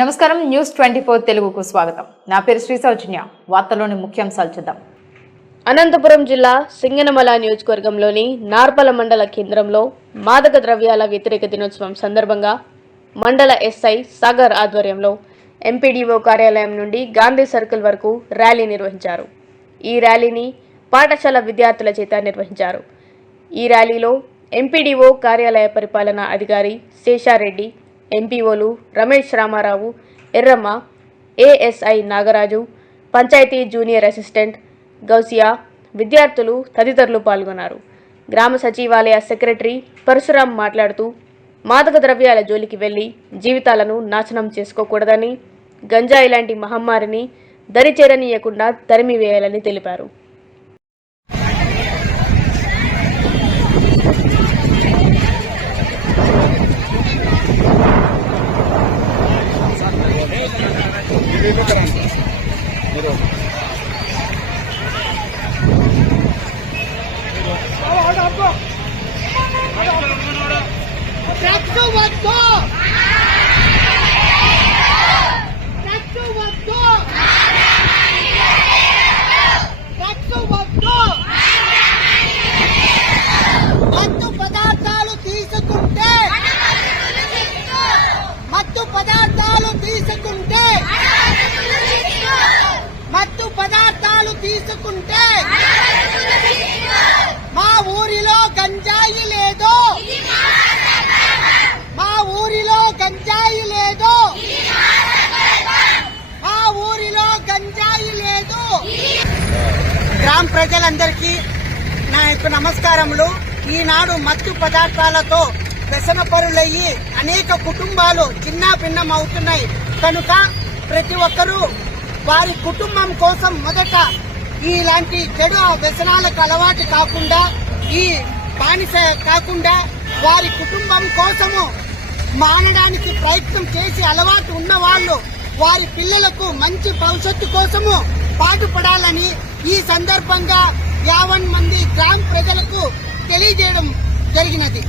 నమస్కారం న్యూస్ 24 తెలుగుకు స్వాగతం. నా పేరు శ్రీ సౌజన్య. వార్తల్లోని ముఖ్యాంశాలు చూద్దాం. అనంతపురం జిల్లా సింగనమల నియోజకవర్గంలోని నార్పల మండల కేంద్రంలో మాదక ద్రవ్యాల వ్యతిరేక దినోత్సవం సందర్భంగా మండల ఎస్ఐ సాగర్ ఆధ్వర్యంలో ఎంపీడీఓ కార్యాలయం నుండి గాంధీ సర్కిల్ వరకు ర్యాలీ నిర్వహించారు. ఈ ర్యాలీని పాఠశాల విద్యార్థుల చేత నిర్వహించారు. ఈ ర్యాలీలో ఎంపీడీఓ కార్యాలయ పరిపాలనా అధికారి శేషారెడ్డి, ఎంపీఓలు Ramesh Ramarao, Erramma, ASI Nagaraju, panchayat junior assistant Gousia, విద్యార్థులు తదితరులు పాల్గొన్నారు. గ్రామ సచివాలయ సెక్రటరీ పరశురాం మాట్లాడుతూ మాదక ద్రవ్యాల జోలికి వెళ్లి జీవితాలను నాశనం చేసుకోకూడదని, గంజాయి లాంటి మహమ్మారిని దరిచేరనీయకుండా తరిమివేయాలని తెలిపారు. తీసుకుంటే మా ఊరిలో గంజాయి లేదు, మా ఊరిలో గంజాయి లేదు, మా ఊరిలో గంజాయి లేదు. గ్రామ ప్రజలందరికీ నా యొక్క నమస్కారములు. ఈనాడు మత్తు పదార్థాలతో వ్యసనపరులయ్యి అనేక కుటుంబాలు చిన్నాభిన్నం అవుతున్నాయి కనుక ప్రతి ఒక్కరూ వారి కుటుంబం కోసం మొదట ఇలాంటి చెడు వ్యసనాలకు అలవాటు కాకుండా, ఈ బానిస కాకుండా వారి కుటుంబం కోసము మానడానికి ప్రయత్నం చేసి అలవాటు ఉన్న వాళ్ళు వారి పిల్లలకు మంచి భవిష్యత్తు కోసము పాటుపడాలని ఈ సందర్భంగా 50 మంది గ్రామ ప్రజలకు తెలియజేయడం జరిగినది.